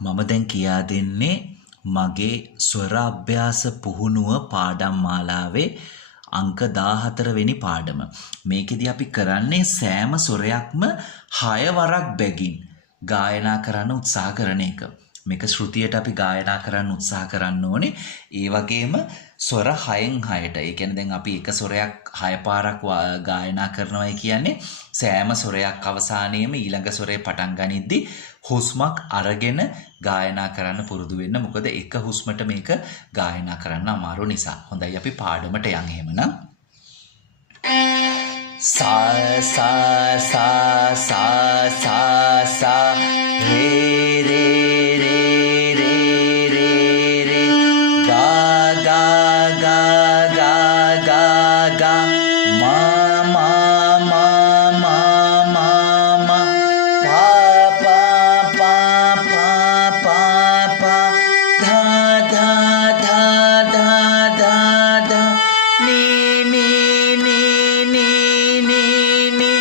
මම දැන් කියා දෙන්නේ මගේ ස්වර අභ්‍යාස පුහුණුව පාඩම් මාලාවේ අංක 14 වෙනි පාඩම. මේකෙදි අපි කරන්නේ සෑම ස්වරයක්ම 6 වරක් බැගින් ගායනා කරන්න උත්සාහ කරන එක. මේක ශ්‍රුතියට අපි ගායනා කරන්න උත්සාහ කරන්න ඕනේ. ඒ වගේම ස්වර 6න් 6ට. ඒ කියන්නේ දැන් අපි එක ස්වරයක් 6 පාරක් ගායනා කරනවායි කියන්නේ සෑම ස්වරයක් අවසානයේම ඊළඟ ස්වරේ පටන් ගනිද්දි හුස්මක් අරගෙන ගායනා කරන්න පුරුදු වෙන්න. මොකද එක හුස්මට මේක ගායනා කරන්න අමාරු නිසා. හොඳයි අපි පාඩමට යන් එහෙමනම්. සා සා සා සා සා සා රේ රේ රේ රේ රේ රේ ගා ගා ගා ගා ගා ගා මා මා මා මා මා මා පා පා පා පා පා පා ධා ධා ධා ධා ධා ධා නී නී නී නී නී නී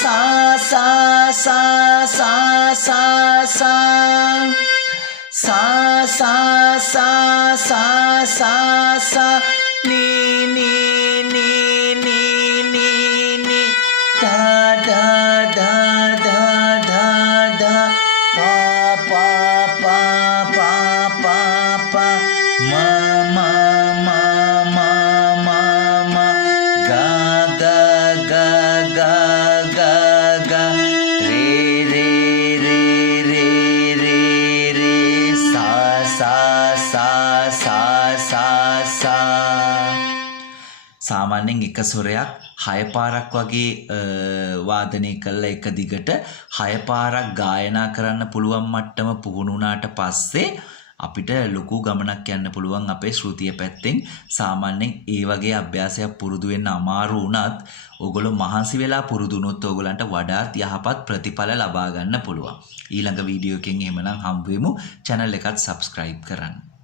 සා සා සා සා සා සා सा सा सा सा सा सा नी नी नी नी नी नी धा धा धा धा धा धा पा पा पा पा पा पा मा मा मा मा मा मा गा गा गा गा गा गा रे रे रे रे रे रे सा सा සා සාමාන්‍යයෙන් එක ස්වරයක් 6 පාරක් වගේ වාදනය කළා එක දිගට 6 පාරක් ගායනා කරන්න පුළුවන් මට්ටම පුහුණු වුණාට පස්සේ අපිට ලොකු ගමනක් යන්න පුළුවන් අපේ ශ්‍රුතිය පැත්තෙන්. සාමාන්‍යයෙන් ඒ වගේ අභ්‍යාසයක් පුරුදු වෙන්න අමාරු වුණත් ඕගොල්ලෝ මහන්සි වෙලා පුරුදු වුණොත් ඕගොල්ලන්ට වඩාත් යහපත් ප්‍රතිඵල ලබා ගන්න පුළුවන්. ඊළඟ වීඩියෝ එකකින් එහෙමනම් හම්බ වෙමු. channel එකත් subscribe කරන්න.